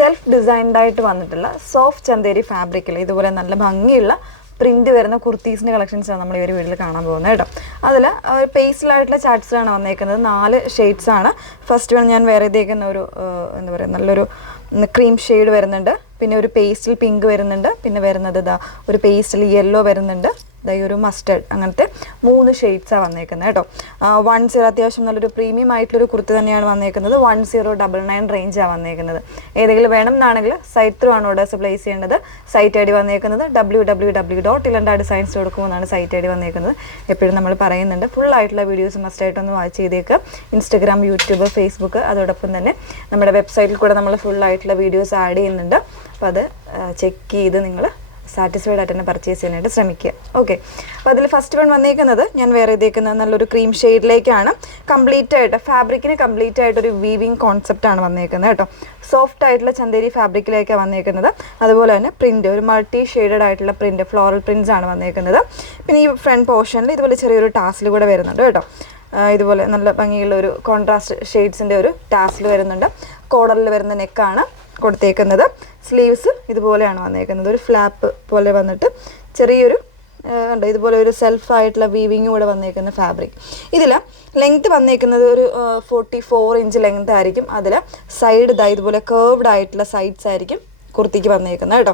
Self designed ആയിട്ട് വന്നിട്ടുള്ള soft Chanderi ഫാബ്രിക്കിൽ ഇതുപോലെ നല്ല ഭംഗിയുള്ള പ്രിന്റ് വരുന്ന കുർത്തീസിൻ്റെ കളക്ഷൻസാണ് നമ്മൾ ഈ ഒരു വീഡിയോയിൽ കാണാൻ പോകുന്നത് കേട്ടോ. അതിൽ പേസ്റ്റലായിട്ടുള്ള ചാർട്ട്സാണ് വന്നേക്കുന്നത്. 4 ഷെയ്ഡ്സാണ്. ഫസ്റ്റ് വൺ ഞാൻ വേറെ ഇതേക്കുന്ന ഒരു എന്താ പറയുക നല്ലൊരു ക്രീം ഷെയ്ഡ് വരുന്നുണ്ട്, പിന്നെ ഒരു പേസ്റ്റൽ പിങ്ക് വരുന്നുണ്ട്, പിന്നെ വരുന്നത് ഇതാ ഒരു പേസ്റ്റൽ യെല്ലോ വരുന്നുണ്ട്, ഈ ഒരു മസ്റ്റേർഡ്, അങ്ങനത്തെ 3 ഷെയ്ഡ്സാണ് വന്നേക്കുന്നത് കേട്ടോ. 10 അത്യാവശ്യം നല്ലൊരു പ്രീമിയം ആയിട്ടുള്ളൊരു കുർത്തി തന്നെയാണ് വന്നേക്കുന്നത്. 1099 റേഞ്ചാണ് വന്നേക്കുന്നത്. ഏതെങ്കിലും വേണം എന്നാണെങ്കിൽ സൈറ്റ് ത്രൂ ആണ് ഓർഡേഴ്സ് പ്ലേസ് ചെയ്യേണ്ടത്. സൈറ്റ് ഐ ഡി വന്നേക്കുന്നത് www.ilandadesigns.com എന്നാണ് സൈറ്റ് ഐ ഡി വന്നേക്കുന്നത്. എപ്പോഴും നമ്മൾ പറയുന്നുണ്ട്, ഫുൾ ആയിട്ടുള്ള വീഡിയോസ് മസ്റ്റായിട്ടൊന്ന് വാച്ച് ചെയ്തേക്കുക. ഇൻസ്റ്റഗ്രാം, യൂട്യൂബ്, ഫേസ്ബുക്ക്, അതോടൊപ്പം തന്നെ നമ്മുടെ വെബ്സൈറ്റിൽ കൂടെ നമ്മൾ ഫുൾ ആയിട്ടുള്ള വീഡിയോസ് ആഡ് ചെയ്യുന്നുണ്ട്. അപ്പോൾ അത് ചെക്ക് ചെയ്ത് നിങ്ങൾ സാറ്റിസ്ഫൈഡ് ആയിട്ട് തന്നെ പർച്ചേസ് ചെയ്യാനായിട്ട് ശ്രമിക്കുക. ഓക്കെ, അപ്പോൾ അതിൽ ഫസ്റ്റ് വൺ വന്നേക്കുന്നത് ഞാൻ വേറെ ഇതേക്കുന്നത് നല്ലൊരു ക്രീം ഷെയ്ഡിലേക്കാണ്. കംപ്ലീറ്റ് ആയിട്ട് ഫാബ്രിക്കിന് കംപ്ലീറ്റ് ആയിട്ടൊരു വീവിങ് കോൺസെപ്റ്റാണ് വന്നേക്കുന്നത് കേട്ടോ. സോഫ്റ്റ് ആയിട്ടുള്ള ചന്തേരി ഫാബ്രിക്കിലേക്കാണ് വന്നേക്കുന്നത്. അതുപോലെ തന്നെ പ്രിൻറ്റ് ഒരു മൾട്ടി ഷെയ്ഡഡ് ആയിട്ടുള്ള പ്രിൻറ്റ്, ഫ്ലോറൽ പ്രിൻറ്റ്സ് ആണ് വന്നേക്കുന്നത്. പിന്നെ ഈ ഫ്രണ്ട് പോർഷനിൽ ഇതുപോലെ ചെറിയൊരു ടാസിൽ കൂടെ വരുന്നുണ്ട് കേട്ടോ. ഇതുപോലെ നല്ല ഭംഗിയുള്ള ഒരു കോൺട്രാസ്റ്റ് ഷെയ്ഡ്സിൻ്റെ ഒരു ടാസിൽ വരുന്നുണ്ട്. കോളറിൽ വരുന്ന നെക്കാണ് കൊടുത്തേക്കുന്നത്. സ്ലീവ്സ് ഇതുപോലെയാണ് വന്നേക്കുന്നത്. ഒരു ഫ്ലാപ്പ് പോലെ വന്നിട്ട് ചെറിയൊരു ഉണ്ട് ഇതുപോലെ ഒരു സെൽഫായിട്ടുള്ള വീവിങ് കൂടെ വന്നേക്കുന്ന ഫാബ്രിക്. ഇതിൽ ലെങ്ത് വന്നേക്കുന്നത് ഒരു 44 ഇഞ്ച് ലെങ്ത് ആയിരിക്കും. അതിൽ സൈഡ് ഇതുപോലെ കേർവ്ഡ് ആയിട്ടുള്ള സൈഡ്സ് ആയിരിക്കും കുർത്തിക്ക് വന്നേക്കുന്നത് കേട്ടോ.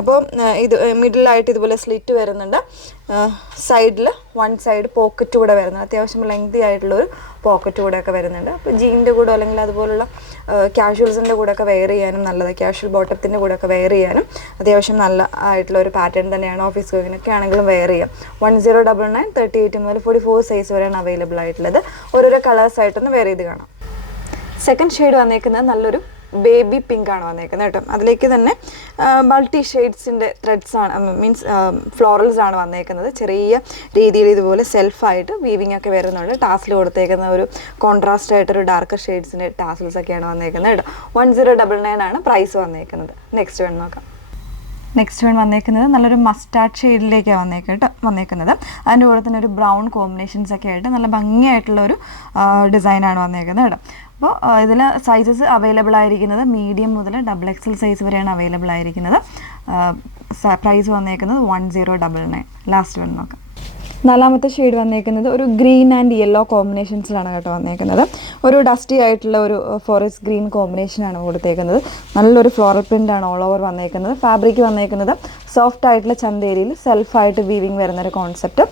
അപ്പോൾ ഇത് മിഡിലായിട്ട് ഇതുപോലെ സ്ലിറ്റ് വരുന്നുണ്ട്. സൈഡിൽ 1 സൈഡ് പോക്കറ്റ് കൂടെ വരുന്നുണ്ട്. അത്യാവശ്യം ലെങ്തി ആയിട്ടുള്ളൊരു പോക്കറ്റ് കൂടെ ഒക്കെ വരുന്നുണ്ട്. അപ്പോൾ ജീൻ്റെ കൂടെ അല്ലെങ്കിൽ അതുപോലുള്ള ക്യാഷ്വൽസിൻ്റെ കൂടെ ഒക്കെ വെയർ ചെയ്യാനും നല്ലത്, ക്യാഷ്വൽ ബോട്ടത്തിൻ്റെ കൂടെ ഒക്കെ വെയർ ചെയ്യാനും അത്യാവശ്യം നല്ല ആയിട്ടുള്ള ഒരു പാറ്റേൺ തന്നെയാണ്. ഓഫീസ് വർക്കിനൊക്കെ ആണെങ്കിലും വെയർ ചെയ്യാം. 1099 38 മുതൽ 44 സൈസ് വരെയാണ് അവൈലബിൾ ആയിട്ടുള്ളത്. ഓരോരോ കളേഴ്സായിട്ടൊന്ന് വെയർ ചെയ്ത് കാണാം. സെക്കൻഡ് ഷെയ്ഡ് വന്നേക്കുന്നത് നല്ലൊരു ബേബി പിങ്ക് ആണ് വന്നേക്കുന്നത് കേട്ടോ. അതിലേക്ക് തന്നെ മൾട്ടി ഷെയ്ഡ്സിൻ്റെ ത്രെഡ്സ് ആണ്, മീൻസ് ഫ്ലോറൽസ് ആണ് വന്നേക്കുന്നത്. ചെറിയ രീതിയിൽ ഇതുപോലെ സെൽഫായിട്ട് വീവിങ് ഒക്കെ വരുന്നുണ്ട്. ടാസിൽ കൊടുത്തേക്കുന്ന ഒരു കോൺട്രാസ്റ്റ് ആയിട്ടൊരു ഡാർക്ക് ഷെയ്ഡ്സിൻ്റെ ടാസിൽസ് ഒക്കെയാണ് വന്നേക്കുന്നത് കേട്ടോ. 1099 ആണ് പ്രൈസ് വന്നേക്കുന്നത്. നെക്സ്റ്റ് വൺ നോക്കാം. നെക്സ്റ്റ് വൺ വന്നേക്കുന്നത് നല്ലൊരു മസ്റ്റാർഡ് ഷെയ്ഡിലേക്കാണ് വന്നേക്കുന്നത്. അതിൻ്റെ കൂടെ തന്നെ ഒരു ബ്രൗൺ കോമ്പിനേഷൻസ് ഒക്കെ ആയിട്ട് നല്ല ഭംഗിയായിട്ടുള്ളൊരു ഡിസൈനാണ് വന്നേക്കുന്നത് കേട്ടോ. അപ്പോൾ ഇതിൽ സൈസസ് അവൈലബിൾ ആയിരിക്കുന്നത് മീഡിയം മുതൽ XXL സൈസ് വരെയാണ് അവൈലബിൾ ആയിരിക്കുന്നത്. പ്രൈസ് വന്നേക്കുന്നത് 1099. ലാസ്റ്റ് വൺ നോക്കാം. നാലാമത്തെ ഷെയ്ഡ് വന്നേക്കുന്നത് ഒരു ഗ്രീൻ ആൻഡ് യെല്ലോ കോമ്പിനേഷൻസിലാണ് കേട്ടോ വന്നേക്കുന്നത്. ഒരു ഡസ്റ്റി ആയിട്ടുള്ള ഒരു ഫോറസ്റ്റ് ഗ്രീൻ കോമ്പിനേഷനാണ് കൊടുത്തേക്കുന്നത്. നല്ലൊരു ഫ്ലോറൽ പ്രിൻ്റാണ് ഓൾ ഓവർ വന്നേക്കുന്നത്. ഫാബ്രിക് വന്നേക്കുന്നത് സോഫ്റ്റ് ആയിട്ടുള്ള ചന്തേരിയിൽ സെൽഫായിട്ട് വീവിങ് വരുന്നൊരു കോൺസെപ്റ്റ്.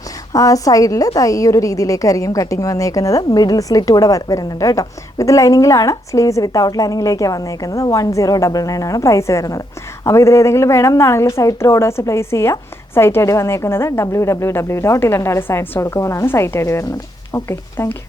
സൈഡിൽ ഈ ഒരു രീതിയിലേക്കായിരിക്കും കട്ടിങ് വന്നേക്കുന്നത്. മിഡിൽ സ്ലിറ്റ് കൂടെ വരുന്നുണ്ട് കേട്ടോ. വിത്ത് ലൈനിങ്ങിലാണ്. സ്ലീവ്സ് വിത്തൗട്ട് ലൈനിങ്ങിലേക്കാണ് വന്നേക്കുന്നത്. 1099 ആണ് പ്രൈസ് വരുന്നത്. അപ്പോൾ ഇതിലേതെങ്കിലും വേണം എന്നാണെങ്കിൽ സൈറ്റ് ത്രൂ ഓർഡേഴ്സ് പ്ലേസ് ചെയ്യുക. സൈറ്റ് ഐ ഡി വന്നേക്കുന്നത് www.ilandadesigns.com എന്നാണ് സൈറ്റ് ഐ ഡി വരുന്നത്. Okay, thank you.